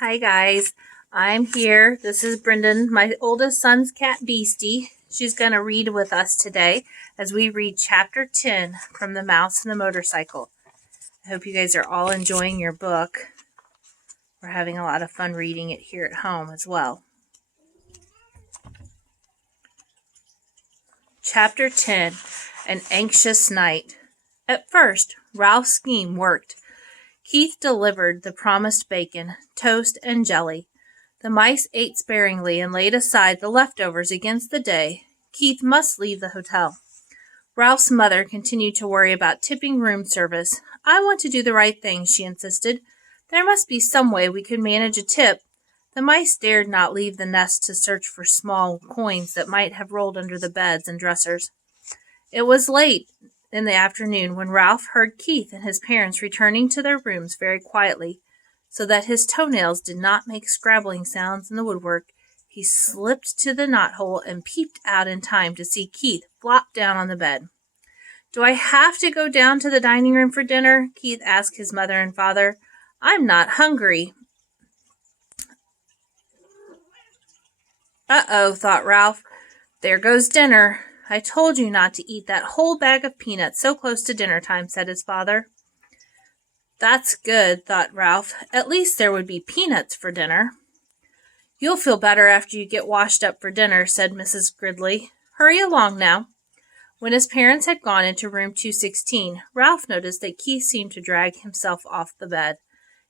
Hi guys, I'm here. This is Brendan, my oldest son's cat Beastie. She's going to read with us today as we read chapter 10 from The Mouse and the Motorcycle. I hope you guys are all enjoying your book. We're having a lot of fun reading it here at home as well. Chapter 10, An Anxious Night. At first, Ralph's scheme worked. Keith delivered the promised bacon, toast, and jelly. The mice ate sparingly and laid aside the leftovers against the day Keith must leave the hotel. Ralph's mother continued to worry about tipping room service. I want to do the right thing, she insisted. There must be some way we could manage a tip. The mice dared not leave the nest to search for small coins that might have rolled under the beds and dressers. It was late in the afternoon when Ralph heard Keith and his parents returning to their rooms very quietly, so that his toenails did not make scrabbling sounds in the woodwork. He slipped to the knothole and peeped out in time to see Keith flop down on the bed. Do I have to go down to the dining room for dinner? Keith asked his mother and father. I'm not hungry. Uh-oh, thought Ralph. There goes dinner. I told you not to eat that whole bag of peanuts so close to dinner time, said his father. That's good, thought Ralph. At least there would be peanuts for dinner. You'll feel better after you get washed up for dinner, said Mrs. Gridley. Hurry along now. When his parents had gone into room 216, Ralph noticed that Keith seemed to drag himself off the bed.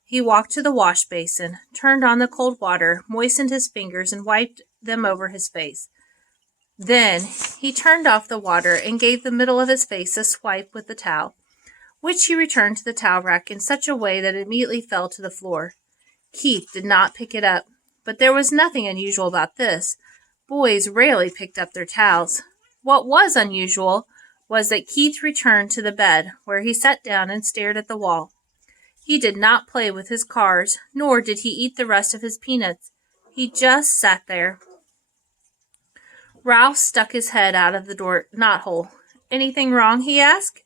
He walked to the wash basin, turned on the cold water, moistened his fingers, and wiped them over his face. Then he turned off the water and gave the middle of his face a swipe with the towel, which he returned to the towel rack in such a way that it immediately fell to the floor. Keith did not pick it up, but there was nothing unusual about this. Boys rarely picked up their towels. What was unusual was that Keith returned to the bed, where he sat down and stared at the wall. He did not play with his cars, nor did he eat the rest of his peanuts. He just sat there. Ralph stuck his head out of the door knothole. Anything wrong? He asked.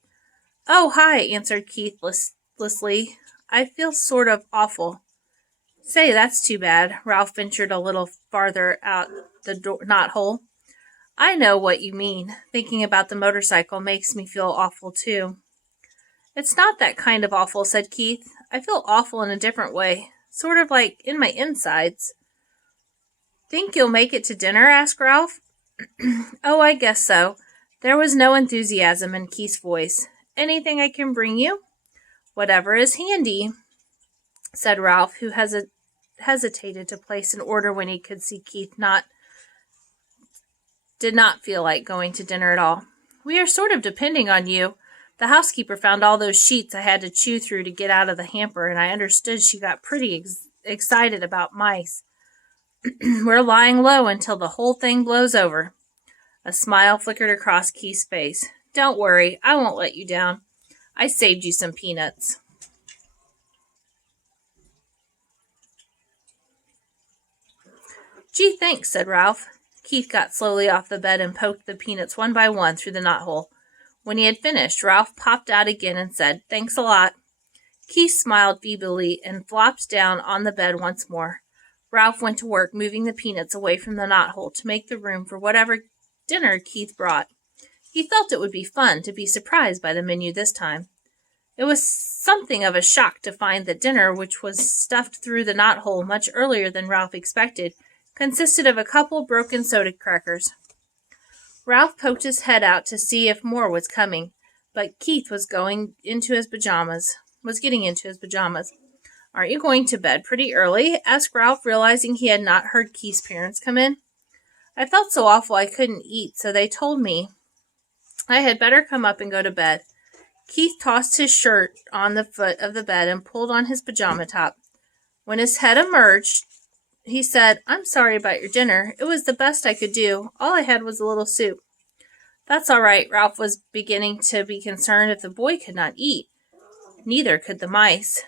Oh, hi, answered Keith listlessly. I feel sort of awful. Say, that's too bad. Ralph ventured a little farther out the knothole. I know what you mean. Thinking about the motorcycle makes me feel awful, too. It's not that kind of awful, said Keith. I feel awful in a different way, sort of like in my insides. Think you'll make it to dinner? Asked Ralph. Oh, I guess so. There was no enthusiasm in Keith's voice. Anything I can bring you? Whatever is handy, said Ralph, who hesitated to place an order when he could see Keith did not feel like going to dinner at all. We are sort of depending on you. The housekeeper found all those sheets I had to chew through to get out of the hamper, and I understood she got pretty excited about mice. We're lying low until the whole thing blows over. A smile flickered across Keith's face. Don't worry, I won't let you down. I saved you some peanuts. Gee, thanks, said Ralph. Keith got slowly off the bed and poked the peanuts one by one through the knothole. When he had finished, Ralph popped out again and said, Thanks a lot. Keith smiled feebly and flopped down on the bed once more. Ralph went to work moving the peanuts away from the knothole to make the room for whatever dinner Keith brought. He felt it would be fun to be surprised by the menu this time. It was something of a shock to find that dinner, which was stuffed through the knothole much earlier than Ralph expected, consisted of a couple broken soda crackers. Ralph poked his head out to see if more was coming, but Keith was getting into his pajamas. Aren't you going to bed pretty early? Asked Ralph, realizing he had not heard Keith's parents come in. I felt so awful I couldn't eat, so they told me I had better come up and go to bed. Keith tossed his shirt on the foot of the bed and pulled on his pajama top. When his head emerged, he said, I'm sorry about your dinner. It was the best I could do. All I had was a little soup. That's all right. Ralph was beginning to be concerned if the boy could not eat. Neither could the mice.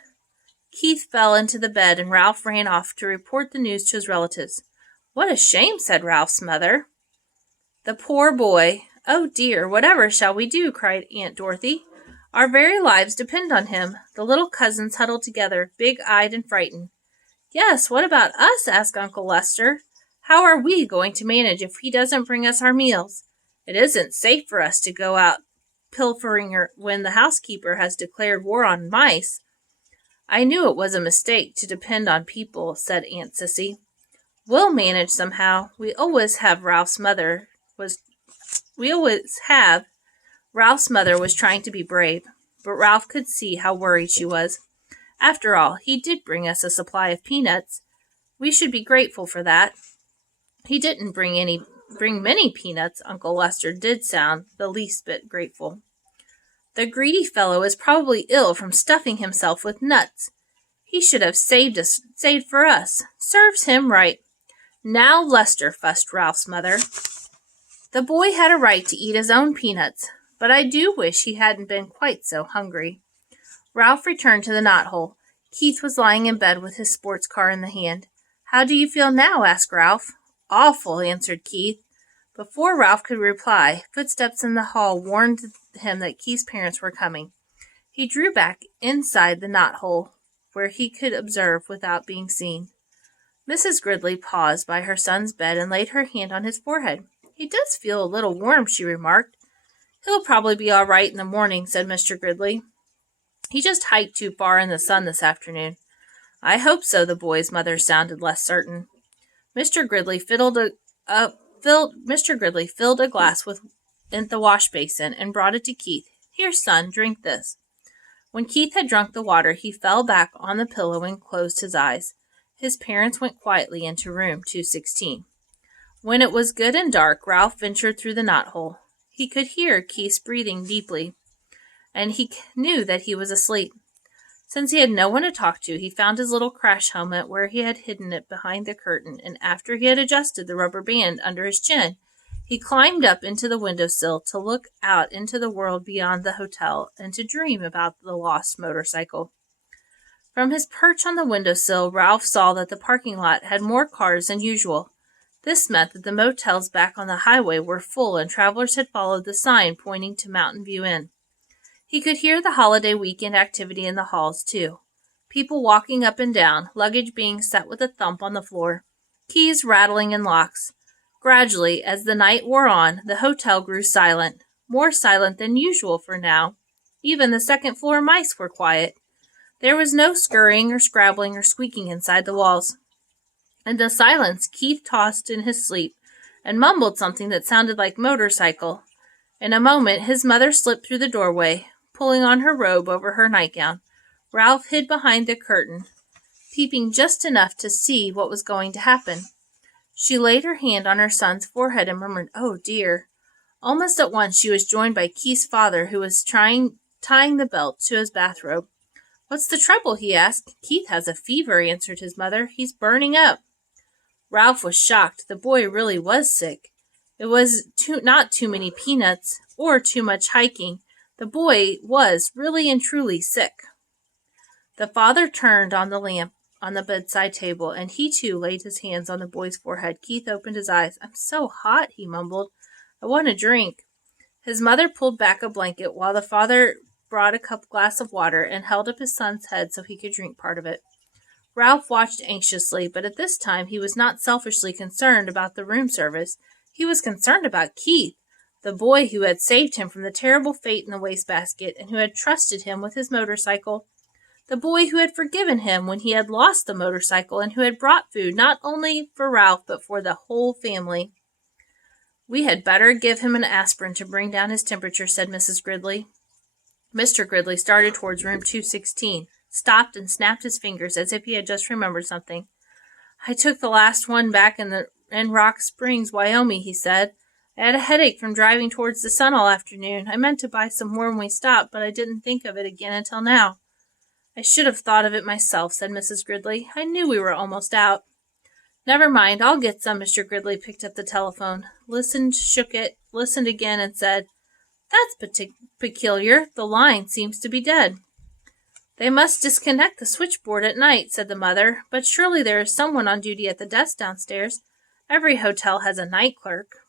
Keith fell into the bed, and Ralph ran off to report the news to his relatives. What a shame, said Ralph's mother. The poor boy. Oh, dear, whatever shall we do? Cried Aunt Dorothy. Our very lives depend on him. The little cousins huddled together, big-eyed and frightened. Yes, what about us? Asked Uncle Lester. How are we going to manage if he doesn't bring us our meals? It isn't safe for us to go out pilfering when the housekeeper has declared war on mice. I knew it was a mistake to depend on people, said Aunt Sissy. We'll manage somehow. We always have. Ralph's mother was trying to be brave, but Ralph could see how worried she was. After all, he did bring us a supply of peanuts. We should be grateful for that. He didn't bring many peanuts. Uncle Lester did sound the least bit grateful. The greedy fellow is probably ill from stuffing himself with nuts. He should have saved for us. Serves him right. Now, Lester, fussed Ralph's mother. The boy had a right to eat his own peanuts, but I do wish he hadn't been quite so hungry. Ralph returned to the knothole. Keith was lying in bed with his sports car in the hand. How do you feel now? Asked Ralph. Awful, answered Keith. Before Ralph could reply, footsteps in the hall warned him that Keith's parents were coming. He drew back inside the knothole, where he could observe without being seen. Mrs. Gridley paused by her son's bed and laid her hand on his forehead. He does feel a little warm, she remarked. He'll probably be all right in the morning, said Mr. Gridley. He just hiked too far in the sun this afternoon. I hope so, the boy's mother sounded less certain. Mr. Gridley filled a glass in the wash basin and brought it to Keith. Here, son, drink this. When Keith had drunk the water, he fell back on the pillow and closed his eyes. His parents went quietly into room 216. When it was good and dark, Ralph ventured through the knothole. He could hear Keith's breathing deeply, and he knew that he was asleep. Since he had no one to talk to, he found his little crash helmet where he had hidden it behind the curtain, and after he had adjusted the rubber band under his chin, he climbed up into the windowsill to look out into the world beyond the hotel and to dream about the lost motorcycle. From his perch on the windowsill, Ralph saw that the parking lot had more cars than usual. This meant that the motels back on the highway were full and travelers had followed the sign pointing to Mountain View Inn. He could hear the holiday weekend activity in the halls, too. People walking up and down, luggage being set with a thump on the floor, keys rattling in locks. Gradually, as the night wore on, the hotel grew silent, more silent than usual for now. Even the second-floor mice were quiet. There was no scurrying or scrabbling or squeaking inside the walls. In the silence, Keith tossed in his sleep and mumbled something that sounded like motorcycle. In a moment, his mother slipped through the doorway, pulling on her robe over her nightgown. Ralph hid behind the curtain, peeping just enough to see what was going to happen. She laid her hand on her son's forehead and murmured, "Oh, dear." Almost at once she was joined by Keith's father, who was tying the belt to his bathrobe. "What's the trouble?" he asked. "Keith has a fever," answered his mother. "He's burning up." Ralph was shocked. The boy really was sick. It was not too many peanuts or too much hiking. The boy was really and truly sick. The father turned on the lamp on the bedside table, and he too laid his hands on the boy's forehead. Keith opened his eyes. "I'm so hot," he mumbled. "I want a drink." His mother pulled back a blanket while the father brought a glass of water and held up his son's head so he could drink part of it. Ralph watched anxiously, but at this time he was not selfishly concerned about the room service. He was concerned about Keith, the boy who had saved him from the terrible fate in the wastebasket and who had trusted him with his motorcycle. The boy who had forgiven him when he had lost the motorcycle and who had brought food not only for Ralph but for the whole family. "We had better give him an aspirin to bring down his temperature," said Mrs. Gridley. Mr. Gridley started towards room 216, stopped and snapped his fingers as if he had just remembered something. "I took the last one back in Rock Springs, Wyoming," he said. "I had a headache from driving towards the sun all afternoon. I meant to buy some more when we stopped, but I didn't think of it again until now." "I should have thought of it myself," said Mrs. Gridley. "I knew we were almost out." "Never mind, I'll get some." Mr. Gridley picked up the telephone, listened, shook it, listened again, and said, "That's peculiar. The line seems to be dead." "They must disconnect the switchboard at night," said the mother. "But surely there is someone on duty at the desk downstairs. Every hotel has a night clerk."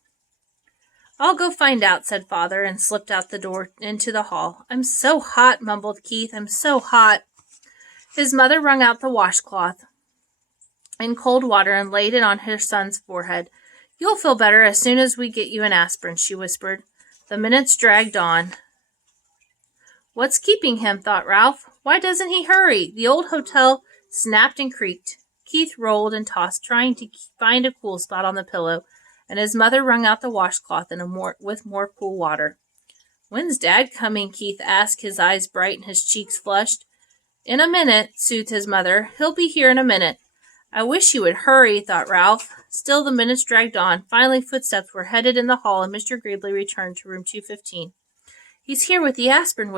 "I'll go find out," said father, and slipped out the door into the hall. "I'm so hot," mumbled Keith. "I'm so hot." His mother wrung out the washcloth. in cold water and laid it on her son's forehead. "You'll feel better as soon as we get you an aspirin," she whispered. The minutes dragged on. "What's keeping him?" thought Ralph. "Why doesn't he hurry?" The old hotel snapped and creaked. Keith rolled and tossed, trying to find a cool spot on the pillow, and his mother wrung out the washcloth with more cool water. "When's Dad coming?" Keith asked, his eyes bright and his cheeks flushed. "In a minute," soothed his mother. "He'll be here in a minute." "I wish he would hurry," thought Ralph. Still the minutes dragged on. Finally footsteps were headed in the hall, and Mr. Gridley returned to room 215. "He's here with the aspirin,"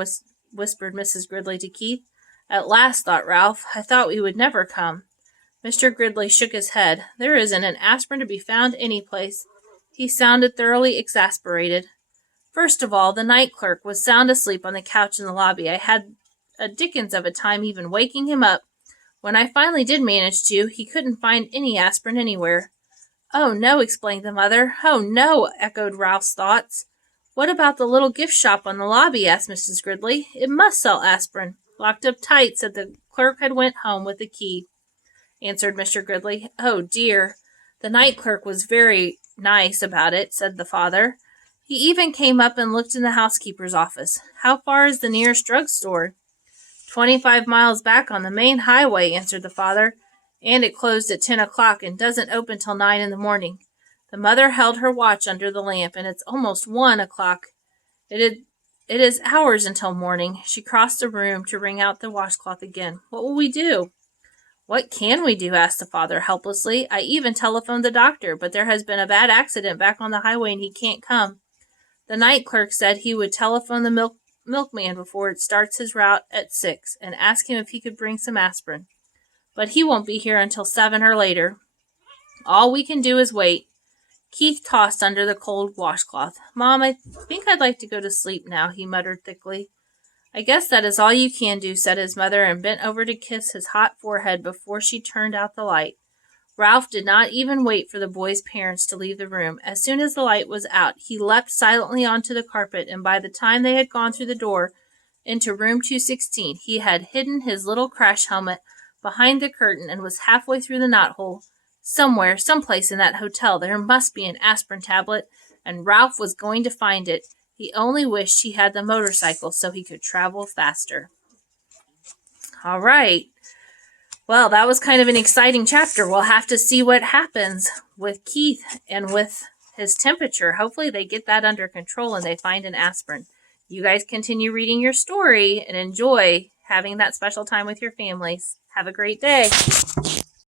whispered Mrs. Gridley to Keith. "At last," thought Ralph. "I thought he would never come." Mr. Gridley shook his head. "There isn't an aspirin to be found any place." He sounded thoroughly exasperated. "First of all, the night clerk was sound asleep on the couch in the lobby. I had a dickens of a time even waking him up. When I finally did manage to, he couldn't find any aspirin anywhere." "Oh, no," explained the mother. "Oh, no," echoed Ralph's thoughts. "What about the little gift shop on the lobby?" asked Mrs. Gridley. "It must sell aspirin." "Locked up tight," said the clerk had went home with the key, answered Mr. Gridley. "Oh, dear. The night clerk was very nice about it," said the father. "He even came up and looked in the housekeeper's office." "How far is the nearest drugstore?" 25 miles back on the main highway," answered the father. "And it closed at 10 o'clock and doesn't open till 9 in the morning." The mother held her watch under the lamp, and it's almost 1 o'clock. It is hours until morning. She crossed the room to wring out the washcloth again. "What will we do?" "What can we do?" asked the father helplessly. "I even telephoned the doctor, but there has been a bad accident back on the highway and he can't come. The night clerk said he would telephone the milkman before it starts his route at 6 and ask him if he could bring some aspirin. But he won't be here until 7 or later. All we can do is wait." Keith tossed under the cold washcloth. "Mom, I think I'd like to go to sleep now," he muttered thickly. "I guess that is all you can do," said his mother, and bent over to kiss his hot forehead before she turned out the light. Ralph did not even wait for the boy's parents to leave the room. As soon as the light was out, he leapt silently onto the carpet, and by the time they had gone through the door into room 216, he had hidden his little crash helmet behind the curtain and was halfway through the knothole. Somewhere, someplace in that hotel, there must be an aspirin tablet, and Ralph was going to find it. He only wished he had the motorcycle so he could travel faster. All right. Well, that was kind of an exciting chapter. We'll have to see what happens with Keith and with his temperature. Hopefully they get that under control and they find an aspirin. You guys continue reading your story and enjoy having that special time with your families. Have a great day.